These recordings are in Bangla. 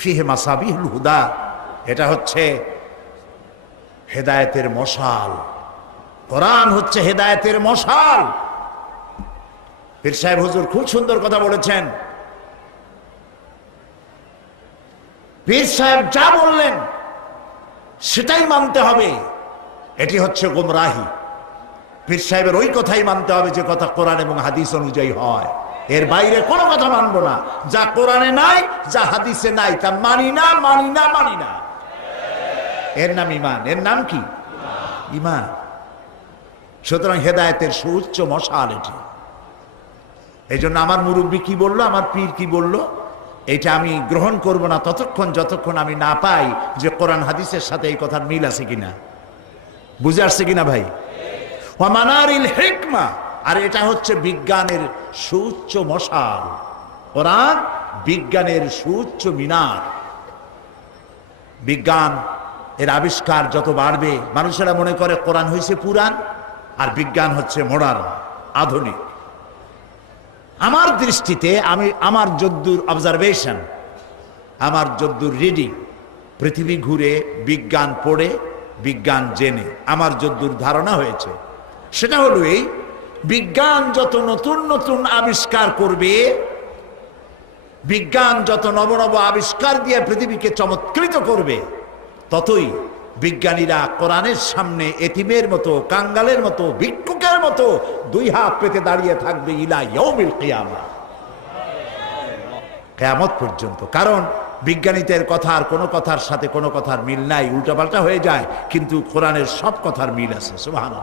ফিহে মাসাবিহুল হুদা, এটা হচ্ছে হেদায়েতের মশাল। কোরআন হচ্ছে হেদায়েতের মশাল। পীর সাহেব হুজুর খুব সুন্দর কথা বলেছেন। পীর সাহেব যা বললেন, সেটাই মানতে হবে। এটি হচ্ছে গুমরাহি। পীর সাহেবের ওই কথাই মানতে হবে যে কথা কোরআন এবং হাদিস অনুযায়ী হয়। এর বাইরে কোনো কথা মানবো না। যা কোরআনে নাই, যা হাদিসে নাই, তা মানি না মানি না মানি না। এর নাম ইমান এর নাম কি? ইমান সুতরাং হেদায়েতের সুউচ্চ মশাল এটি। এই জন্য আমার মুরব্বী কি বলল, আমার পীর কি বলল, এটা আমি গ্রহণ করব না ততক্ষণ যতক্ষণ আমি না পাই যে কোরআন হাদিসের সাথে এই কথার মিল আছে কিনা। বুঝে আসছে কিনা ভাই? ওয়ামানারিল হিকমা। আর এটা হচ্ছে বিজ্ঞানের সুউচ্চ মশাল। কোরআন বিজ্ঞানের সুউচ্চ মিনার। বিজ্ঞান এর আবিষ্কার যত বাড়বে, মানুষেরা মনে করে কোরআন হয়েছে পুরাণ আর বিজ্ঞান হচ্ছে মডার্ন আধুনিক। আমার দৃষ্টিতে আমি আমার যদ্দুর অবজারভেশন আমার যদ্দুর রিডিং পৃথিবী ঘুরে বিজ্ঞান পড়ে, বিজ্ঞান জেনে, আমার যদ্দুর ধারণা হয়েছে। সেটা হলো এই বিজ্ঞান যত নতুন নতুন আবিষ্কার করবে, বিজ্ঞান যত নবনব আবিষ্কার দিয়ে পৃথিবীকে চমৎকৃত করবে, ততই বিজ্ঞানীরা কোরআনের সামনে এতিমের মতো, কাঙ্গালের মতো, ভিক্ষুকের মতো দুই হাত পেতে দাঁড়িয়ে থাকবে ইলা ইয়ৌমিল কিয়ামা। কেয়ামত পর্যন্ত। কারণ বিজ্ঞানীদের কথা আর কোনো কথার সাথে কোনো কথার মিল নাই, উল্টাপাল্টা হয়ে যায়, কিন্তু কোরআনের সব কথার মিল আছে সুবাহান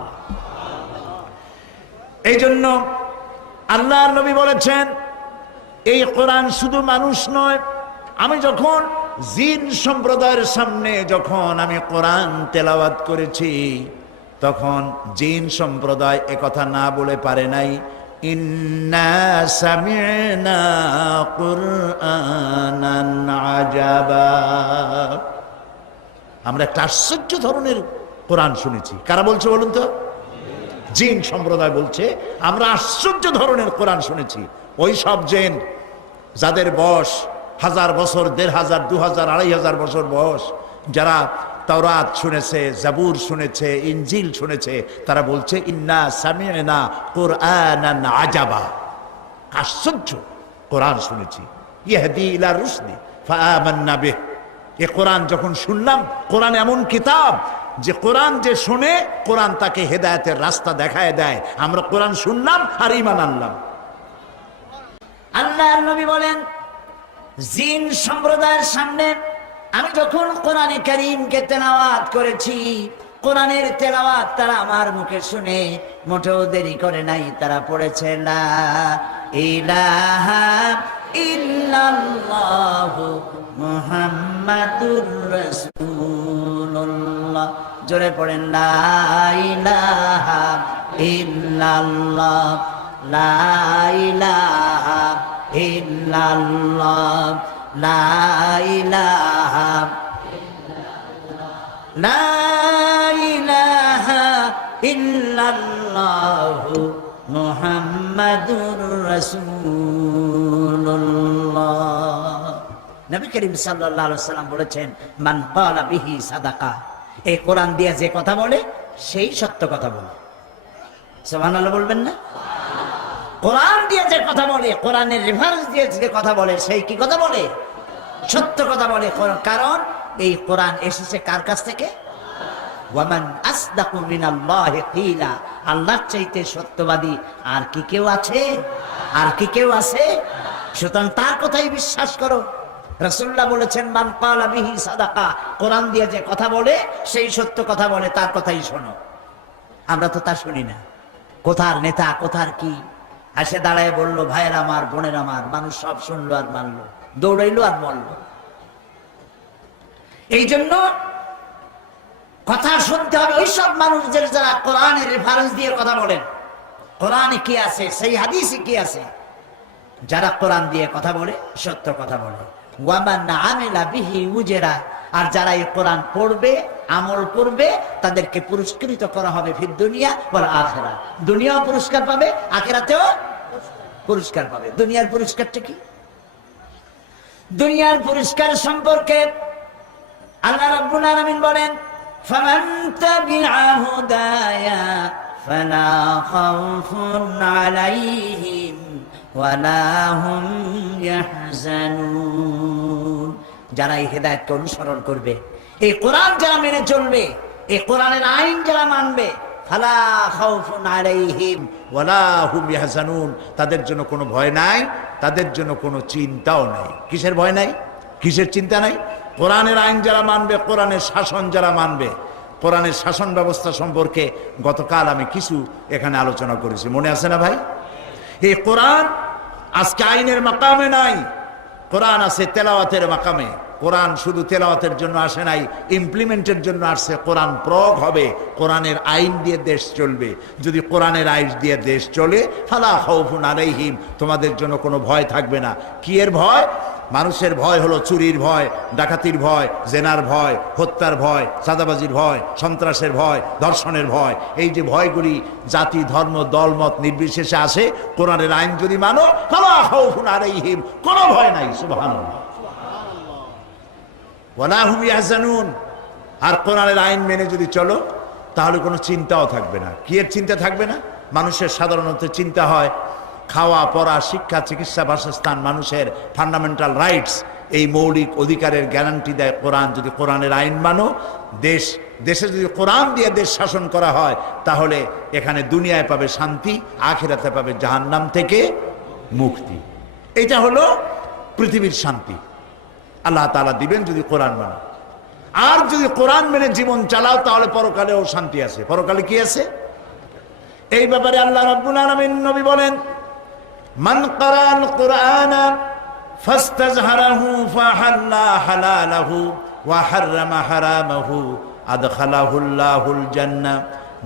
এই জন্য আল্লাহর নবী বলেছেন, এই কোরআন শুধু মানুষ নয়, আমি যখন জিন সম্প্রদায়ের সামনে যখন আমি কোরআন তেলাওয়াত করেছি, তখন জিন সম্প্রদায় একথা না বলে পারে নাই আমরা একটা আশ্চর্য ধরনের কোরআন শুনেছি। কারা বলছে বলুন তো? জিন সম্প্রদায় বলছে, আমরা আশ্চর্য ধরনের কোরআন শুনেছি। ওই সব জেন যাদের বয়স হাজার বছর, দেড় হাজার, দু হাজার, আড়াই হাজার বছর বয়স, যারা তাওরাত শুনেছে, জাবুর শুনেছে ইঞ্জিল শুনেছে, তারা বলছে, ইন্না সামিনা কোরআন আজাবা। আশ্চর্য কোরআন শুনেছি। ইহদি ইলা ফাআমান্না বিহ। এ কোরআন যখন শুনলাম, কোরআন এমন কিতাব যে কোরআন যে শুনে, কোরআন তাকে হেদায়েতের রাস্তা দেখায় দেয়। আমরা কোরআন শুনলাম আর ইমান আনলাম। আল্লাহর নবী বলেন, জিন সম্প্রদায়ের সামনে আমি যখন কোরআনে করিমকে তেলাওয়াত করেছি, কোরআনের তেলাওয়াত তারা আমার মুখে শুনে, মোটেও দেরি করে নাই, তারা পড়েছে, লা ইলাহা ইল্লাল্লাহু জোরে পড়েন লা ইলাহা ইল্লাল্লাহ লা ইলাহা ইল্লাল্লাহ লা ইলাহা ইল্লাল্লাহ সাল্লাম বলেছেন, মান ক্বালা বিহি সাদাকা। এই কোরআন দিয়ে যে কথা বলে, সেই সত্য কথা বলে। সুবহানাল্লাহ বলবেন না? কোরআন দিয়ে যে কথা বলে, কোরআনের রেফারেন্স দিয়ে যে কথা বলে, সেই কি কথা বলে? সত্য কথা বলে। কারণ এই কোরআন এসেছে কার কাছ থেকে? আল্লাহর চাইতে সত্যবাদী। আর কি কেউ আছে? আর কি কেউ আছে? সুতরাং তার কথাই বিশ্বাস করো। রাসূলুল্লাহ বলেছেন, মান ক্বালা বিহি সাদাকা। কোরআন দিয়ে যে কথা বলে, সেই সত্য কথা বলে, তার কথাই শোনো। আমরা তো তা শুনি না। কোথার নেতা, কোথার কি? আসে দাঁড়ায় বলল, ভাইয়ের আমার, বোনের আমার, মানুষ সব শুনলো আর মানলো, দৌড়াইলো আর মরলো। এই জন্য কথা শুনতে হবে, ওই সব মানুষদের যারা কোরআনের রেফারেন্স দিয়ে কথা বলেন। কোরআনে কি আছে? সেই হাদিসে কি আছে? যারা কোরআন দিয়ে কথা বলে, সত্য কথা বলে। আর যারা এই কোরআন পড়বে, আমল করবে, তাদেরকে পুরস্কৃত করা হবে ফির দুনিয়া বলা আখেরা। দুনিয়াও পুরস্কার পাবে, আখেরাতেও পুরস্কার পাবে। দুনিয়ার পুরস্কারটা কি? দুনিয়ার পুরস্কার সম্পর্কে আল্লাহ রাব্বুল আলামিন বলেন, ফামান তাবিআ হুদায়া ফালা খাউফুন আলাইহিম যারা এই হেদায়েতকে অনুসরণ করবে, এই কোরআন যারা মেনে চলবে, এই কোরআনের আইন যারা মানবে তাদের জন্য কোনো ভয় নাই, তাদের জন্য কোনো চিন্তাও নাই। কিসের ভয় নাই? কিসের চিন্তা নাই? কোরআনের আইন যারা মানবে, কোরআনের শাসন যারা মানবে, কোরআনের শাসন ব্যবস্থা সম্পর্কে গতকাল আমি কিছু এখানে আলোচনা করেছি। মনে আছে না ভাই? এই কোরআন আজকে আইনের মাকামে নাই কোরআন আছে তেলাওয়াতের মাকামে। কোরআন শুধু তেলাওয়াতের জন্য আসে নাই ইমপ্লিমেন্টের জন্য আসছে। কোরআন প্রয়োগ হবে, কোরআনের আইন দিয়ে দেশ চলবে। যদি কোরআনের আইন দিয়ে দেশ চলে, ফালা হৌফুন আলাইহিম, তোমাদের জন্য কোনো ভয় থাকবে না। কি এর ভয়? মানুষের ভয় হলো চুরির ভয়, ডাকাতির ভয়, জেনার ভয়, হত্যার ভয়, চাঁদাবাজির ভয়, সন্ত্রাসের ভয়, ধর্ষণের ভয়। এই যে ভয়গুলি জাতি, ধর্ম, দলমত নির্বিশেষে আসে, কোরআনের আইন যদি মানো কোনো ভয় নাই, সুবহানাল্লাহ। আর কোরআনের আইন মেনে যদি চলো, তাহলে কোনো চিন্তাও থাকবে না। কি এর চিন্তা থাকবে না? মানুষের সাধারণত চিন্তা হয়, খাওয়া, পড়া, শিক্ষা, চিকিৎসা, বাসস্থান, মানুষের ফান্ডামেন্টাল রাইটস এই মৌলিক অধিকারের গ্যারান্টি দেয় কোরআন। যদি কোরআনের আইন মানো, দেশ, দেশে যদি কোরআন দিয়ে দেশ শাসন করা হয়, তাহলে এখানে দুনিয়ায় পাবে শান্তি, আখেরাতে পাবে জাহান্নাম থেকে মুক্তি। এটা হলো পৃথিবীর শান্তি। আল্লাহ তালা দিবেন যদি কোরআন মানো। আর যদি কোরআন মেনে জীবন চালাও, তাহলে পরকালেও শান্তি আছে। পরকালে কি আছে? এই ব্যাপারে আল্লাহ রাব্বুল আলামিন নবী বলেন, মান কারাল কোরআন ফাস্তাজহারাহু ফাহাল্লা হালালাহু ওয়া হাররামা হারামাহু আদখালাহুল্লাহুল জান্নাহ।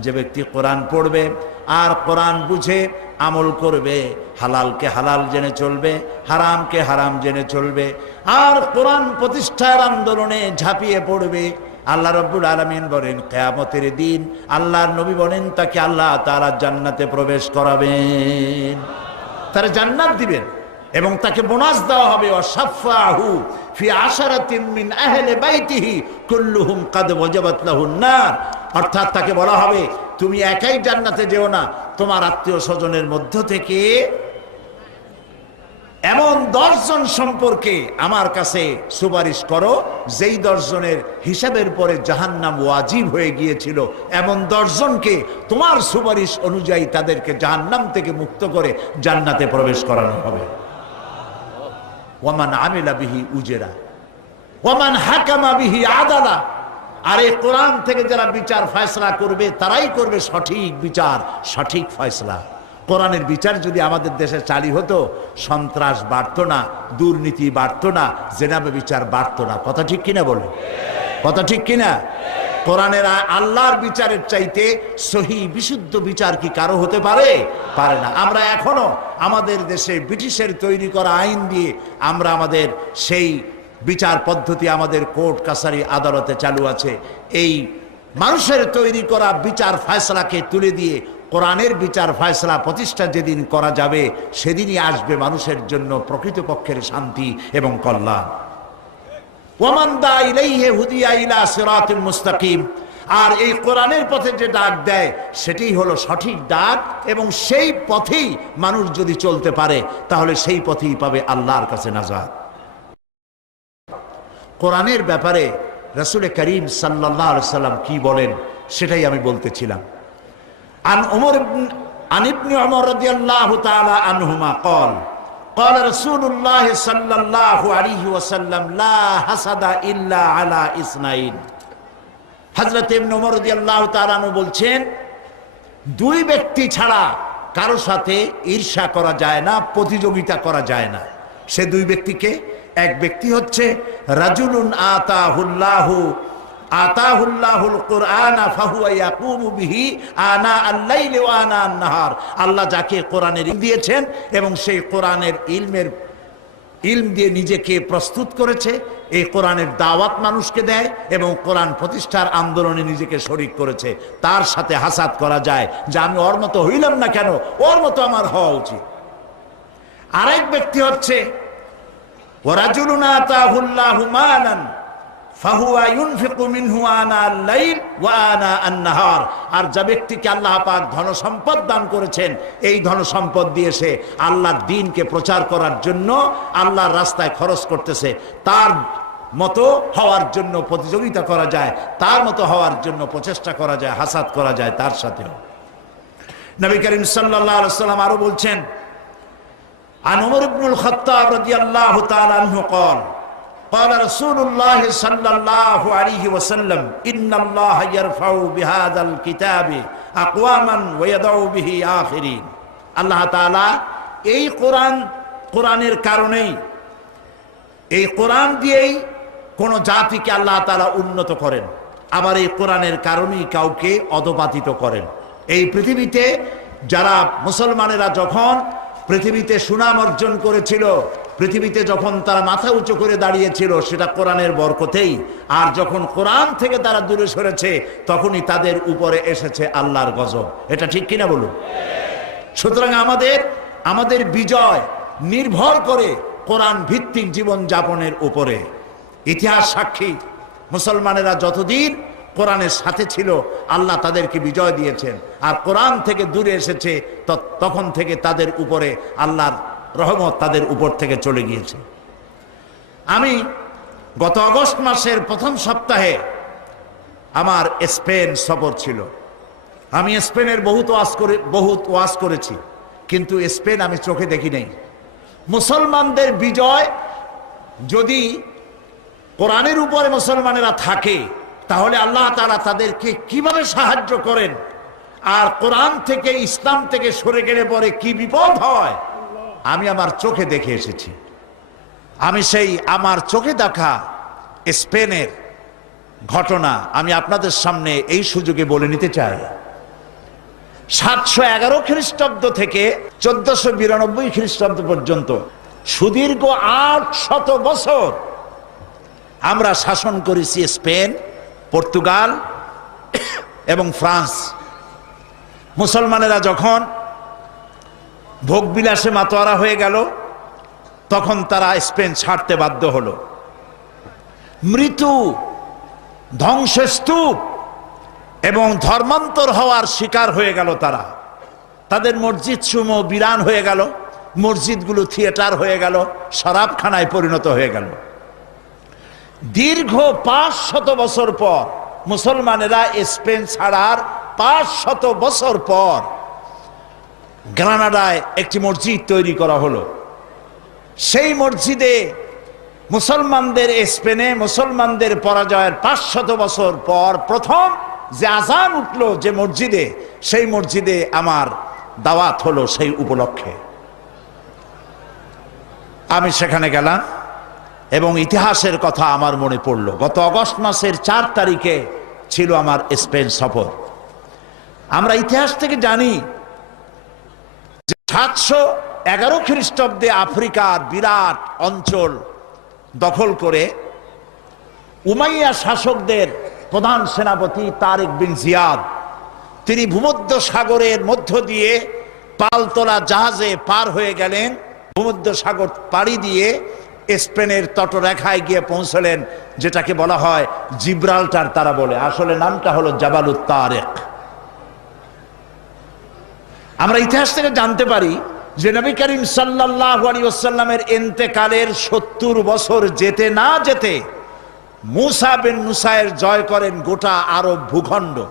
যে ব্যক্তি কোরআন পড়বে আর কোরআন বুঝে আমল করবে হালালকে হালাল জেনে চলবে, হারামকে হারাম জেনে চলবে। আর কোরআন প্রতিষ্ঠার আন্দোলনে ঝাঁপিয়ে পড়বে। আল্লাহ রব্বুল আলমিন বলেন, কেয়ামতের দিন আল্লাহর নবী বলেন, তাকে আল্লাহ তারা জান্নাতে প্রবেশ করাবেন। তারা জান্নাত দিবেন এবং তাকে বোনাস দেওয়া হবে। অসাফাহু ফি আশারাতিন মিন আহলে বাইতিহি কুল্লুহুম কাদ ওয়াজাবাত লাহুন নার। অর্থাৎ তাকে বলা হবে, তুমি একাই জান্নাতে যেও না। তোমার আত্মীয় স্বজনের মধ্য থেকে এমন দশজন সম্পর্কে আমার কাছে সুপারিশ করো, যেই দশজনের হিসাবের পরে জাহান্নাম ওয়াজিব হয়ে গিয়েছিল, এমন দশজনকে তোমার সুপারিশ অনুযায়ী তাদেরকে জাহান্নাম থেকে মুক্ত করে জান্নাতে প্রবেশ করানো হবে। ওয়ামান আমিলা বিহি উজেরা, ওয়ামান হাকামা বিহি আদালা। আর এই কোরআন থেকে যারা বিচার ফয়সলা করবে, তারাই করবে সঠিক বিচার, সঠিক ফয়সলা। কোরআনের বিচার যদি আমাদের দেশে চালি হতো, সন্ত্রাস বাড়তো না, দুর্নীতি বাড়ত না, জেনাবে বিচার বাড়তো না। কথা ঠিক কিনা বলো কথা ঠিক কিনা? কোরআনের আল্লাহর বিচারের চাইতে সহি, বিশুদ্ধ বিচার কি কারও হতে পারে? পারে না। আমরা এখনও আমাদের দেশে ব্রিটিশের তৈরি করা আইন দিয়ে আমরা আমাদের সেই বিচার পদ্ধতি আমাদের কোর্ট, কাছারি, আদালতে চালু আছে। এই মানুষের তৈরি করা বিচার ফয়সলাকে তুলে দিয়ে কোরআনের বিচার ফয়সলা প্রতিষ্ঠা যেদিন করা যাবে, সেদিনই আসবে মানুষের জন্য প্রকৃতপক্ষের শান্তি এবং কল্যাণ। ওয়ামান দা ইলা মুস্তাকিম। আর এই কোরআনের পথে যে ডাক দেয় সেটাই হলো সঠিক ডাক এবং সেই পথেই মানুষ যদি চলতে পারে, তাহলে সেই পথেই পাবে আল্লাহর কাছে নাজাত। কোরআনের ব্যাপারে রসুল করিম আলাইহি সাল্লাম কি বলেন, সেটাই আমি বলতেছিলাম عن عمر بن عن ابن عمر رضي الله تعالى عنهما قال قال رسول الله صلى الله عليه وسلم لا حسد إلا على اثنين হযরত ইবনে ওমর রাদিয়াল্লাহু তাআলা আনহু বলছেন দুই ব্যক্তি ছাড়া কারো সাথে ঈর্ষা করা যায় না প্রতিযোগিতা করা যায় না সে দুই ব্যক্তিকে এক ব্যক্তি হচ্ছে রাজুলুন আতাহুল্লাহু আতাহুল্লাহুল কোরআন ফাহুয়া ইয়াকুমু বিহি আনা আল-লাইলি ওয়া আনা আন-নাহার। আল্লাহ যাকে কোরআনের দিয়েছেন এবং সেই কোরআনের ইলমের ইলম দিয়ে নিজেকে প্রস্তুত করেছে, এই কোরআনের দাওয়াত মানুষকে দেয় এবং কোরআন প্রতিষ্ঠার আন্দোলনে নিজেকে শরিক করেছে। তার সাথে হাসাত করা যায় যে আমি ওর মতো হইলাম না কেন? ওর মতো আমার হওয়া উচিত। আরেক ব্যক্তি হচ্ছে ওরাজুলুন আতাহুল্লাহু মালান আর যে ব্যক্তিকে আল্লাহ পাক ধন সম্পদ দান করেছেন এই ধন সম্পদ দিয়ে সে আল্লাহর দ্বীনকে প্রচার করার জন্য আল্লাহর রাস্তায় খরচ করতেছে তার মতো হওয়ার জন্য প্রতিযোগিতা করা যায় তার মতো হওয়ার জন্য প্রচেষ্টা করা যায় হাসাদ করা যায় তার সাথেও নবী করিম সাল্লাল্লাহু আলাইহি সাল্লাম আরো বলছেন عن عمر بن الخطاب رضي الله تعالى عنه قال قال رسول الله صلى الله عليه وسلم إن الله يرفع بهذا الكتاب أقواما ويضع به آخرين আল্লাহ তাআলা এই কোরআন কোরআনের কারণেই এই কোরআন দিয়েই কোন জাতিকে আল্লাহ তাআলা উন্নত করেন আবার এই কোরআনের কারণেই কাউকে অধপাতিত করেন এই পৃথিবীতে যারা মুসলমানেরা যখন পৃথিবীতে সুনাম অর্জন করেছিল, পৃথিবীতে যখন তারা মাথা উঁচু করে দাঁড়িয়েছিল, সেটা কোরআনের বরকতেই। আর যখন কোরআন থেকে তারা দূরে সরেছে, তখনই তাদের উপরে এসেছে আল্লাহর গজব। এটা ঠিক কিনা বলুন? সুতরাং আমাদের আমাদের বিজয় নির্ভর করে কোরআন ভিত্তিক জীবন যাপনের উপরে। ইতিহাস সাক্ষী, মুসলমানেরা যতদিন কোরআনের সাথে ছিল, আল্লাহ তাদেরকে বিজয় দিয়েছেন। আর কোরআন থেকে দূরে এসেছে তখন থেকে তাদের উপরে আল্লাহর রহমত তাদের উপর থেকে চলে গিয়েছে। আমি গত আগস্ট মাসের প্রথম সপ্তাহে আমার স্পেন সফর ছিল। আমি স্পেনের বহুত ওয়াজ করে বহুত ওয়াজ করেছি, কিন্তু স্পেন আমি চোখে দেখি নাই। মুসলমানদের বিজয় যদি কোরআনের উপরে মুসলমানেরা থাকে তাহলে আল্লাহ তারা তাদেরকে কীভাবে সাহায্য করেন? আর কোরআন থেকে, ইসলাম থেকে সরে গেলে পরে কি বিপদ হয়? আমি আমার চোখে দেখে এসেছি। আমি সেই আমার চোখে দেখা স্পেনের ঘটনা আমি আপনাদের সামনে এই সুযোগে বলে নিতে চাই। সাতশো এগারো খ্রিস্টাব্দ থেকে চোদ্দশো বিরানব্বই খ্রিস্টাব্দ পর্যন্ত সুদীর্ঘ আট শত বছর আমরা শাসন করেছি স্পেন। পর্তুগাল এবং ফ্রান্স। মুসলমানেরা যখন ভোগবিলাসে মাতোয়ারা হয়ে গেল, তখন তারা স্পেন ছাড়তে বাধ্য হলো। মৃত্যু, ধ্বংসস্তূপ এবং ধর্মান্তর হওয়ার শিকার হয়ে গেল তারা। তাদের মসজিদ সমূহ বিরান হয়ে গেল, মসজিদগুলো থিয়েটার হয়ে গেল, শরাবখানায় পরিণত হয়ে গেল। দীর্ঘ পাঁচ শত বছর পর মুসলমানেরা স্পেন ছাড়ার পাঁচ শত বছর পর গ্রানাডায় একটি মসজিদ তৈরি করা হলো। সেই মসজিদে মুসলমানদের স্পেনে মুসলমানদের পরাজয়ের পাঁচশত বছর পর প্রথম যে আজান উঠল যে মসজিদে, সেই মসজিদে আমার দাওয়াত হলো সেই উপলক্ষে। আমি সেখানে গেলাম। এবং ইতিহাসের কথা আমার মনে পড়ল। গত অগস্ট মাসের চার তারিখে ছিল আমার স্পেন সফর। আমরা ইতিহাস থেকে জানি যে সাতশো এগারো খ্রিস্টাব্দে আফ্রিকার বিরাট অঞ্চল দখল করে উমাইয়া শাসকদের প্রধান সেনাপতি তারেক বিন জিয়াদ, তিনি ভূমধ্য সাগরের মধ্য দিয়ে পালতোলা জাহাজে পার হয়ে গেলেন। ভূমধ্য সাগর পাড়ি দিয়ে স্পেনের তটরেখায় গিয়ে পৌঁছলেন, যেটাকে বলা হয় জিব্রাল্টার তারা বলে। আসলে নামটা হলো জাবালুত তারেক আমরা ইতিহাস থেকে জানতে পারি যে নবী করিম আলাইহি ওয়াসাল্লামের ইন্তেকালের সত্তর বছর যেতে না যেতে মুসা বিন নুসায়ের জয় করেন গোটা আরব ভূখণ্ড।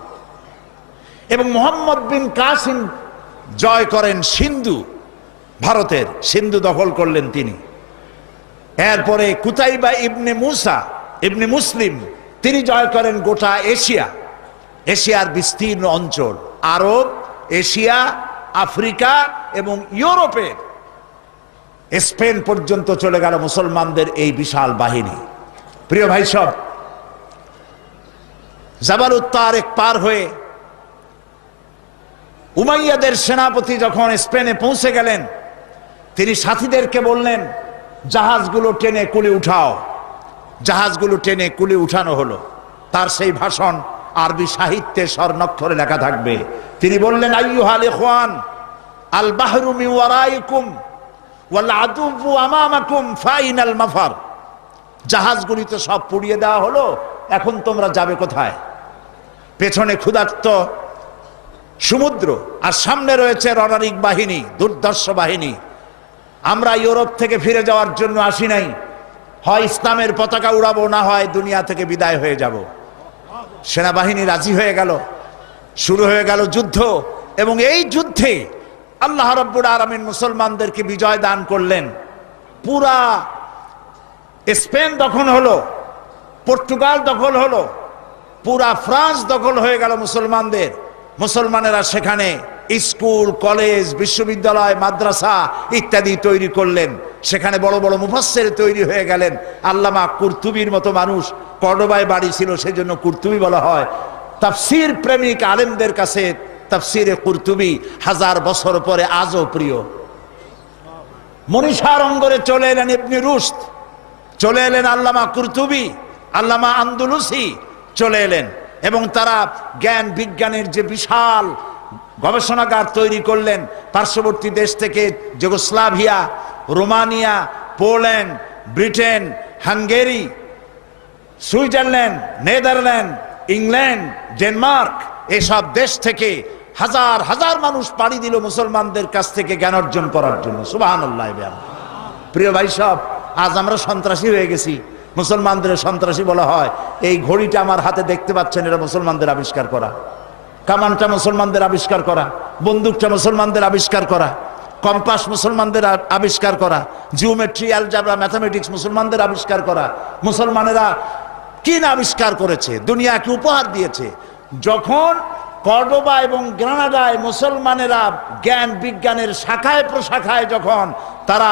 এবং মোহাম্মদ বিন কাসিম জয় করেন সিন্ধু, ভারতের। সিন্ধু দখল করলেন তিনি। এরপরে কুতাইবা ইবনে মুসা, ইবনে মুসলিম, তিনি জয় করেন গোটা এশিয়া, এশিয়ার বিস্তীর্ণ অঞ্চল, আরব, এশিয়া, আফ্রিকা এবং ইউরোপের স্পেন পর্যন্ত চলে গেল মুসলমানদের এই বিশাল বাহিনী। প্রিয় ভাই সব, জাবাল তারেক পার হয়ে উমাইয়াদের সেনাপতি যখন স্পেনে পৌঁছে গেলেন, তিনি সাথীদেরকে বললেন জাহাজগুলো টেনে কুলে উঠাও। জাহাজগুলো টেনে কুলে উঠানো হলো। তার সেই ভাষণ আরবি সাহিত্যে স্বর্ণক্ষরে লেখা থাকবে। তিনি বললেন আইয়ুহাল ইখওয়ান আল বাহরু মিন ওয়ারাইকুম আমামাকুম ফাইনাল মাফার। জাহাজগুলি তো সব পুড়িয়ে দেওয়া হলো। এখন তোমরা যাবে কোথায়? পেছনে ক্ষুধার্ত সমুদ্র আর সামনে রয়েছে রণারিক বাহিনী দুর্দর্শ বাহিনী। আমরা ইউরোপ থেকে ফিরে যাওয়ার জন্য আসি নাই। হয় ইসলামের পতাকা উড়াবো, না হয় দুনিয়া থেকে বিদায় হয়ে যাব। সেনাবাহিনী রাজি হয়ে গেল। শুরু হয়ে গেল যুদ্ধ। এবং এই যুদ্ধে আল্লাহ রব্বুর আরামিন মুসলমানদেরকে বিজয় দান করলেন। পুরা স্পেন দখল হলো, পর্তুগাল দখল হলো, পুরা ফ্রান্স দখল হয়ে গেল মুসলমানদের। মুসলমানেরা সেখানে স্কুল, কলেজ, বিশ্ববিদ্যালয়, মাদ্রাসা ইত্যাদি তৈরি করলেন। সেখানে বড় বড় মুফাসের তৈরি হয়ে গেলেন। আল্লামা কুর্তুবির মতো মানুষ কর্ডবায় বাড়ি ছিল, সেজন্য কুর্তুবি বলা হয়। তাফসির প্রেমিক আলেমদের কাছে তাফসিরে কুর্তুবি হাজার বছর পরে আজও প্রিয়। মনীষার অঙ্গরে চলে এলেন ইবনি রুস্ত চলে এলেন আল্লামা কুর্তুবি, আল্লামা আন্দুলুসি চলে এলেন। এবং তারা জ্ঞান বিজ্ঞানের যে বিশাল গবেষণাগার তৈরি করলেন পার্শ্ববর্তী দেশ থেকে Yugoslavia, Romania, Poland, Britain, Hungary, Switzerland, Netherland, England, Denmark এসব দেশ থেকে হাজার হাজার মানুষ পাড়ি দিল মুসলমানদের কাছ থেকে জ্ঞান অর্জন করার জন্য। সুবাহ প্রিয় ভাই সব, আজ আমরা সন্ত্রাসী হয়ে গেছি। মুসলমানদের সন্ত্রাসী বলা হয়। এই ঘড়িটা আমার হাতে দেখতে পাচ্ছেন, এটা মুসলমানদের আবিষ্কার করা। কামানটা মুসলমানদের আবিষ্কার করা, বন্দুকটা মুসলমানদের আবিষ্কার করা, কম্পাস মুসলমানদের আবিষ্কার করা জিওমেট্রি অ্যালজাবরা ম্যাথামেটিক্স মুসলমানদের আবিষ্কার করা, মুসলমানেরা কি না আবিষ্কার করেছে, দুনিয়াকে উপহার দিয়েছে। যখন কর্ডোবা এবং গ্রানাডায় মুসলমানেরা জ্ঞান বিজ্ঞানের শাখায় প্রশাখায় যখন তারা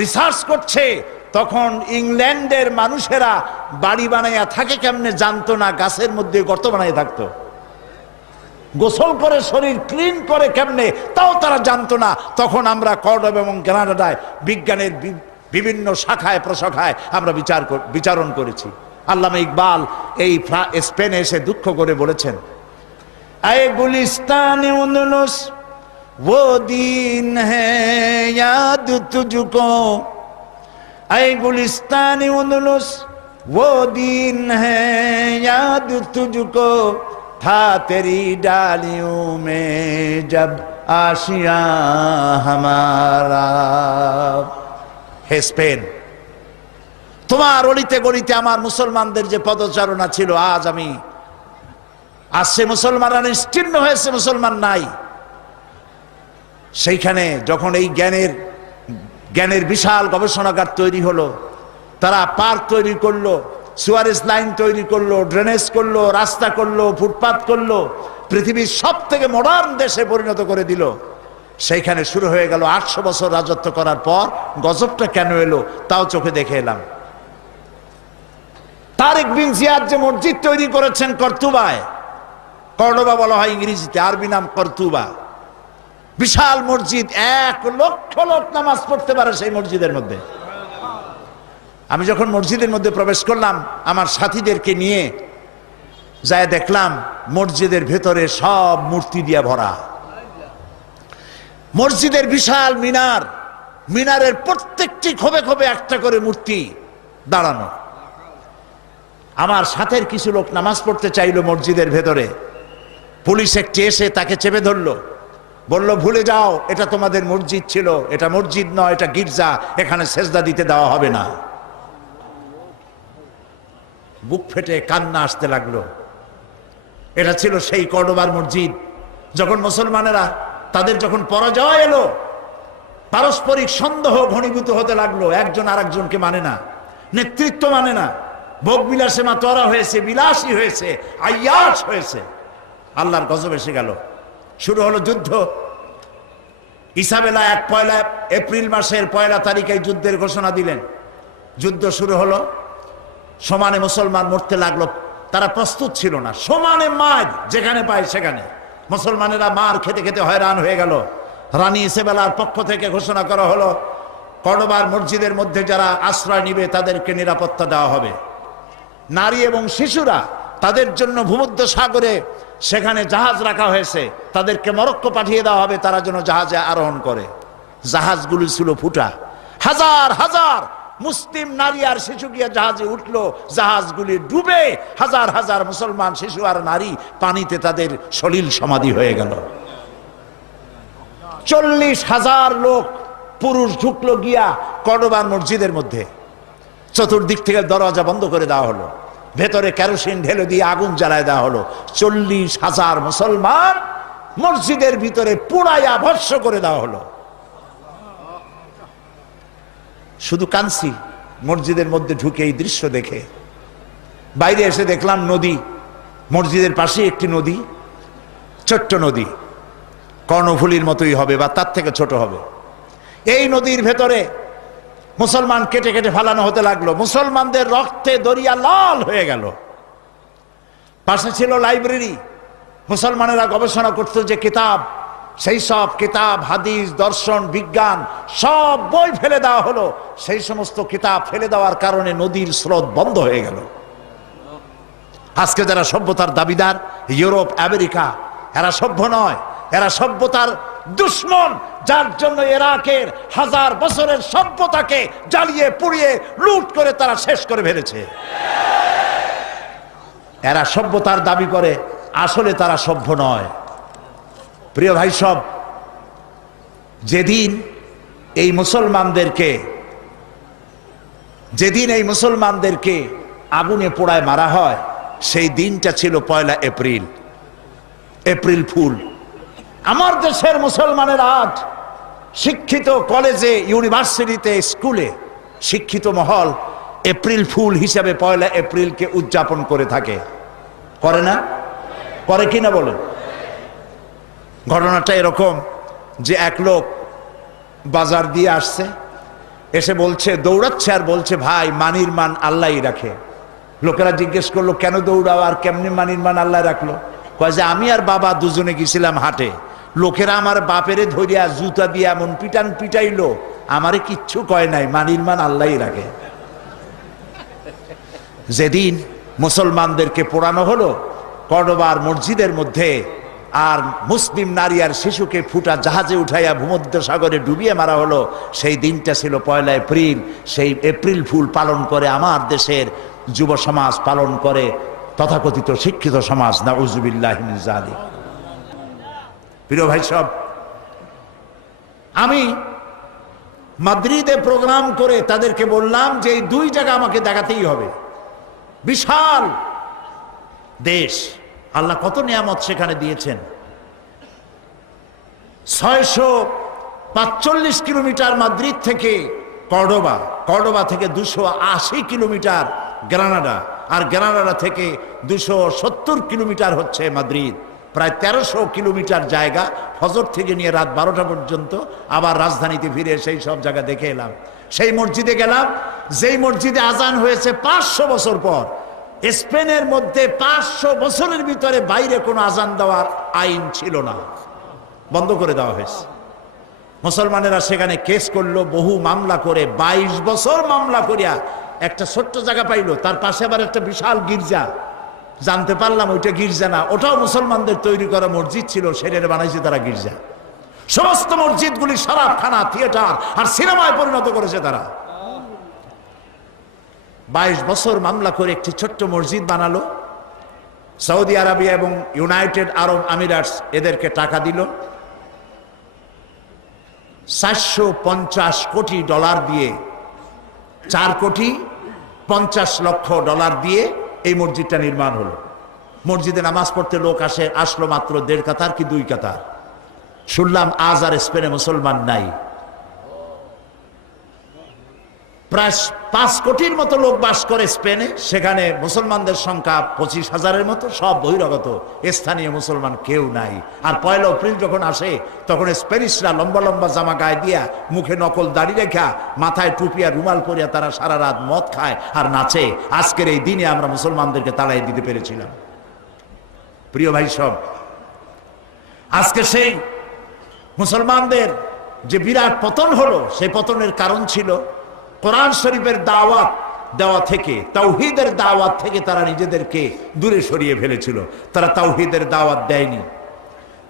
রিসার্চ করছে, তখন ইংল্যান্ডের মানুষেরা বাড়ি বানাইয়া থাকে কেমনে জানতো না, গাছের মধ্যে গর্ত বানাই থাকতো। গোসল করে শরীর ক্লিন করে কেমনে তাও তারা জানতো না তখন আমরা কর্ডব এবং কানাডায় বিজ্ঞানের বি- বিভিন্ন শাখায় প্রশাখায় আমরা বিচার কর- বিচারণ করেছি আল্লামা ইকবাল এই ফ্রা- স্পেনে এসে দুঃখ করে বলেছেন আয়ে গুলিস্তান উন্দুলুস वो दिन है याद तुझको ऐ गुलिस्तान उंदुलुस वो दिन है याद तुझको था तेरी डालियों में जब आशिया हमारा হে স্পেন তোমার অলিতে গলিতে আমার মুসলমানদের যে পদচারণা ছিল আজ আমি আজ সে মুসলমানরা নিশ্চিন্ন হয়েছে মুসলমান নাই সেইখানে যখন এই জ্ঞানের জ্ঞানের বিশাল গবেষণাগার তৈরি হলো তারা পার্ক তৈরি করলো সুয়ারেজ লাইন তৈরি করল, ড্রেনেজ করল, রাস্তা করল, ফুটপাত করল, পৃথিবীর সব থেকে মডার্ন দেশে পরিণত করে দিল। সেইখানে শুরু হয়ে গেল আটশো বছর রাজত্ব করার পর গজবটা কেন এলো তাও চোখে দেখে এলাম। তারেক বিন জিয়াদ যে মসজিদ তৈরি করেছেন কর্তুবায় কর্ডোবা বলা হয় ইংরেজিতে, আরবি নাম কর্তুবা। বিশাল মসজিদ, এক লক্ষ লোক নামাজ পড়তে পারে সেই মসজিদের মধ্যে। আমি যখন মসজিদের মধ্যে প্রবেশ করলাম, আমার সাথীদেরকে নিয়ে যায় দেখলাম, মসজিদের ভেতরে সব মূর্তি দিয়ে ভরা। মসজিদের বিশাল মিনার, মিনারের প্রত্যেকটি খোবে খোবে একটা করে মূর্তি দাঁড়ানো। আমার সাথের কিছু লোক নামাজ পড়তে চাইলো মসজিদের ভেতরে। পুলিশ একটি এসে তাকে চেপে ধরলো। বলল, ভুলে যাও, এটা তোমাদের মসজিদ ছিল। এটা মসজিদ নয়, এটা গির্জা। এখানে সেজদা দিতে দেওয়া হবে না। বুক ফেটে কান্না আসতে লাগল। এটা ছিল সেই কর্ডোবার মসজিদ। যখন মুসলমানেরা তাদের যখন পরাজয় এলো, পারস্পরিক সন্দেহ ঘনীভূত হতে লাগল, একজন আরেকজনকে মানে না, নেতৃত্ব মানে না। ভোগ বিলাসে মা তরা হয়েছে, বিলাসী হয়েছে, আয়াস হয়েছে। আল্লাহর গজব এসে গেল। শুরু হলো যুদ্ধ। ইসাবেলা এক পয়লা, এপ্রিল মাসের পয়লা তারিখে যুদ্ধের ঘোষণা দিলেন। যুদ্ধ শুরু হলো। সমানে মুসলমান মরতে লাগল, তারা প্রস্তুত ছিল না। সমানে মার যেখানে পায় সেখানে। মুসলমানেরা মার খেতে খেতে হয়রান হয়ে গেল। রানী ইসেবেলার পক্ষ থেকে ঘোষণা করা হলো কর্ডবার মসজিদের মধ্যে যারা আশ্রয় নিবে, তাদেরকে নিরাপত্তা দেওয়া হবে। নারী এবং শিশুরা তাদের জন্য ভূমধ্য সাগরে সেখানে জাহাজ রাখা হয়েছে, তাদেরকে মরক্কো পাঠিয়ে দেওয়া হবে, তারা যেন জাহাজে আরোহণ করে। জাহাজগুলি ছিল ফুটা। হাজার হাজার মুসলিম নারী আর শিশু গিয়া জাহাজে উঠল, জাহাজগুলি ডুবে হাজার হাজার মুসলমান শিশু আর নারী পানিতে তাদের সলিল সমাধি হয়ে গেল। চল্লিশ হাজার লোক পুরুষ ঢুকলো গিয়া কডবার মসজিদের মধ্যে। চতুর্দিক থেকে দরজা বন্ধ করে দেওয়া হলো। ভেতরে কেরোসিন ঢেলে দিয়ে আগুন জ্বালায় দেওয়া হলো। চল্লিশ হাজার মুসলমান মসজিদের ভিতরে পুড়াইয়া ভস্য করে দেওয়া হলো। শুধু কানসি মসজিদের মধ্যে ঢুকে এই দৃশ্য দেখে। বাইরে এসে দেখলাম নদী। মসজিদের পাশে একটি নদী, ছোট্ট নদী। কর্ণফুলির মতোই হবে বা তার থেকে ছোট হবে। এই নদীর ভেতরে মুসলমান কেটে কেটে ফালানো হতে লাগল। মুসলমানদের রক্তে দরিয়া লাল হয়ে গেল। পাশে ছিল লাইব্রেরি। মুসলমানেরা গবেষণা করত যে কিতাব সেই সব কিতাব, হাদিস, দর্শন, বিজ্ঞান, সব বই ফেলে দেওয়া হলো। সেই সমস্ত কিতাব ফেলে দেওয়ার কারণে নদীর স্রোত বন্ধ হয়ে গেল। আজকে যারা সভ্যতার দাবিদার, ইউরোপ, আমেরিকা, এরা সভ্য নয়, এরা সভ্যতার দুশ্মন, যার জন্য ইরাকের হাজার বছরের সভ্যতাকে জ্বালিয়ে, পুড়িয়ে, লুট করে তারা শেষ করে ফেলেছে। এরা সভ্যতার দাবি করে, আসলে তারা সভ্য নয়। প্রিয় ভাই সব, যেদিন এই মুসলমানদেরকে, যেদিন এই মুসলমানদেরকে আগুনে পোড়ায় মারা হয়, সেই দিনটা ছিল পয়লা এপ্রিল। April fool. আমার দেশের মুসলমানের আজ শিক্ষিত কলেজে, ইউনিভার্সিটিতে, স্কুলে শিক্ষিত মহল এপ্রিল ফুল হিসাবে পয়লা এপ্রিলকে উদযাপন করে থাকে। করে না? করে কিনা বলেন? ঘটনাটা এরকম যে এক লোক বাজার দিয়ে আসছে, এসে বলছে, দৌড়াচ্ছে আর বলছে, ভাই, মানির মান আল্লাহই রাখে। লোকেরা জিজ্ঞেস করল, কেন দৌড়াও আর কেমনি মানির মান আল্লাহ রাখল? কয় যে, আমি আর বাবা দুজনে গেছিলাম হাটে। লোকেরা আমার বাপেরে ধরিয়া জুতা দিয়ে এমন পিটান পিটাইলো, আমারে কিচ্ছু কয় নাই, মানির মান আল্লাহই রাখে। যেদিন মুসলমানদেরকে পোড়ানো হলো কডবার মসজিদের মধ্যে আর মুসলিম নারী আর শিশুকে ফুটা জাহাজে উঠাইয়া ভূমধ্য সাগরে ডুবিয়ে মারা হলো। সেই দিনটা ছিল পয়লা এপ্রিল। সেই এপ্রিল ফুল পালন করে আমার দেশের যুব সমাজ পালন করে তথাকথিত শিক্ষিত সমাজ। না উজুবিল্লাহ জালি প্রিয় ভাই সব, আমি মাদ্রিদে প্রোগ্রাম করে তাদেরকে বললাম যে এই দুই জায়গা আমাকে দেখাতেই হবে। বিশাল দেশ। আল্লাহ কত নিয়ামত সেখানে দিয়েছেন? ছয়শো পাঁচচল্লিশ কিলোমিটার মাদ্রিদ থেকে কর্ডোবা কর্ডোবা থেকে দুশো আশি কিলোমিটার গ্রানাডা, আর গ্রানাডা থেকে দুশো সত্তর কিলোমিটার হচ্ছে মাদ্রিদ। প্রায় তেরোশো কিলোমিটার জায়গা, ফজর থেকে নিয়ে রাত বারোটা পর্যন্ত আবার রাজধানীতে ফিরে সেই সব জায়গা দেখে এলাম। সেই মসজিদে গেলাম, যেই মসজিদে আজান হয়েছে পাঁচশো বছর পর স্পেনের মধ্যে পাঁচশো বছরের ভিতরে বাইরে কোনো আজান দেওয়ার আইন ছিল না। বন্ধ করে দেওয়া হয়েছে। মুসলমানেরা সেখানে কেস করল, বহু মামলা করে ২২ বছর মামলা করিয়া একটা ছোট্ট জায়গা পাইলো, তার পাশে আবার একটা বিশাল গির্জা। জানতে পারলাম ওইটা গির্জা না, ওটাও মুসলমানদের তৈরি করা মসজিদ ছিল সেটারে বানাইছে তারা গির্জা। সমস্ত মসজিদগুলি খানা থিয়েটার আর সিনেমায় পরিণত করেছে তারা। বাইশ বছর মামলা করে একটি ছোট্ট মসজিদ বানালো। সৌদি আরবিয়া এবং ইউনাইটেড আরব আমিরাটস এদেরকে টাকা দিল। চারশো পঞ্চাশ কোটি ডলার দিয়ে, চার কোটি পঞ্চাশ লক্ষ ডলার দিয়ে এই মসজিদটা নির্মাণ হলো। মসজিদে নামাজ পড়তে লোক আসে, আসলো মাত্র দেড় কাতার কি দুই কাতার। শুনলাম আজ আর স্পেনে মুসলমান নাই। প্রায় পাঁচ কোটির মতো লোক বাস করে স্পেনে। সেখানে মুসলমানদের সংখ্যা পঁচিশ হাজারের মতো, সব বহিরাগত। স্থানীয় মুসলমান কেউ নাই। আর পয়লা এপ্রিল যখন আসে, তখন স্প্যানিশরা লম্বা লম্বা জামা গায়ে দিয়া মুখে নকল দাড়ি রেখা, মাথায় টুপিয়া রুমাল পরিয়া তারা সারা রাত মদ খায় আর নাচে। আজকের এই দিনে আমরা মুসলমানদেরকে তাড়াই দিতে পেরেছিলাম। প্রিয় ভাই সব, আজকে সেই মুসলমানদের যে বিরাট পতন হলো সেই পতনের কারণ ছিল কোরআন শরীফের দাওয়াত দেওয়া থেকে, তাওহিদের দাওয়াত থেকে তারা নিজেদেরকে দূরে সরিয়ে ফেলেছিল। তারা তাওহিদের দাওয়াত দেয়নি।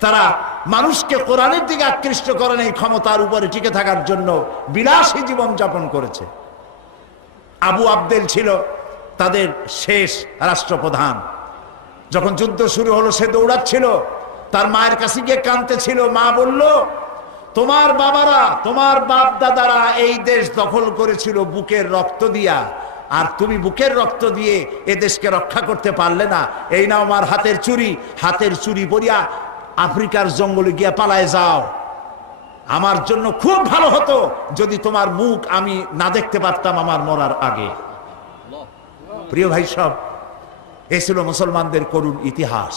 তারা মানুষকে কোরআনের দিকে আকৃষ্ট করেন এই ক্ষমতার উপরে টিকে থাকার জন্য বিলাসী জীবন যাপন করেছে। আবু আবদেল ছিল তাদের শেষ রাষ্ট্রপ্রধান। যখন যুদ্ধ শুরু হলো, সে দৌড়াচ্ছিল। তার মায়ের কাছে গিয়ে কানতে ছিল মা বলল তোমার বাবারা, তোমার বাপ দাদারা এই দেশ দখল করেছিল বুকের রক্ত দিয়া। আর তুমি বুকের রক্ত দিয়ে এ দেশকে রক্ষা করতে পারলে না। এই নাও আমার হাতের চুরি। হাতের চুরি পরিয়া আফ্রিকার জঙ্গলে গিয়া পালায় যাও। আমার জন্য খুব ভালো হতো যদি তোমার মুখ আমি না দেখতে পারতাম আমার মরার আগে। প্রিয় ভাই সব, এ ছিল মুসলমানদের করুণ ইতিহাস।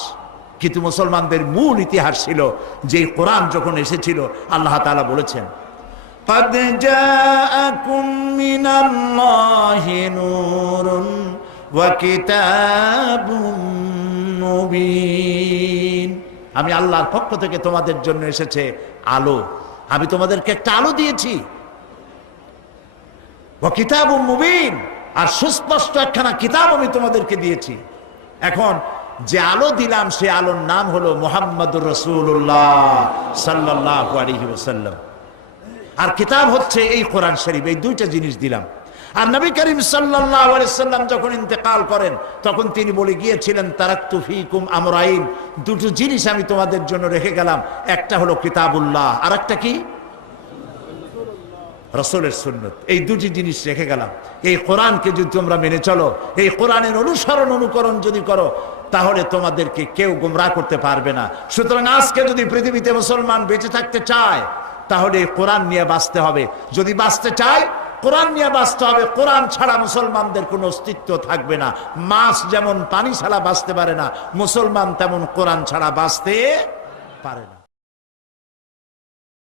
কিন্তু মুসলমানদের মূল ইতিহাস ছিল যে কোরআন যখন এসেছিল আল্লাহ তাআলা বলেছেন قد جاءكم من الله نور وكتاب مبين আমি আল্লাহর পক্ষ থেকে তোমাদের জন্য এসেছে আলো আমি তোমাদেরকে একটা আলো দিয়েছি ও কিতাব মুবিন আর সুস্পষ্ট একখানা কিতাব আমি তোমাদেরকে দিয়েছি এখন যে আলো দিলাম, সে আলোর নাম হলো মোহাম্মদুর রসুল্লাহ সাল্লাহ আলহি ওসাল্লাম আর কিতাব হচ্ছে এই কোরআন শরীফ, এই দুইটা জিনিস দিলাম। আর নবী করিম সাল্লাহ সাল্লাম যখন ইন্তেকাল করেন, তখন তিনি বলে গিয়েছিলেন, তারাক্তু ফিকুম দুটো জিনিস আমি তোমাদের জন্য রেখে গেলাম, একটা হলো কিতাবুল্লাহ আর একটা কি? রসলের সুন্নত। এই দুটি জিনিস রেখে গেলাম। এই কোরআনকে যদি তোমরা মেনে চলো, এই কোরআনের অনুসরণ অনুকরণ যদি করো, তাহলে তোমাদেরকে কেউ গুমরা করতে পারবে না। সুতরাং আজকে যদি পৃথিবীতে মুসলমান বেঁচে থাকতে চায়, তাহলে এই কোরআন নিয়ে বাঁচতে হবে। যদি বাঁচতে চায়, কোরআন নিয়ে বাঁচতে হবে। কোরআন ছাড়া মুসলমানদের কোনো অস্তিত্ব থাকবে না। মাছ যেমন পানি ছাড়া বাঁচতে পারে না, মুসলমান তেমন কোরআন ছাড়া বাঁচতে পারে না।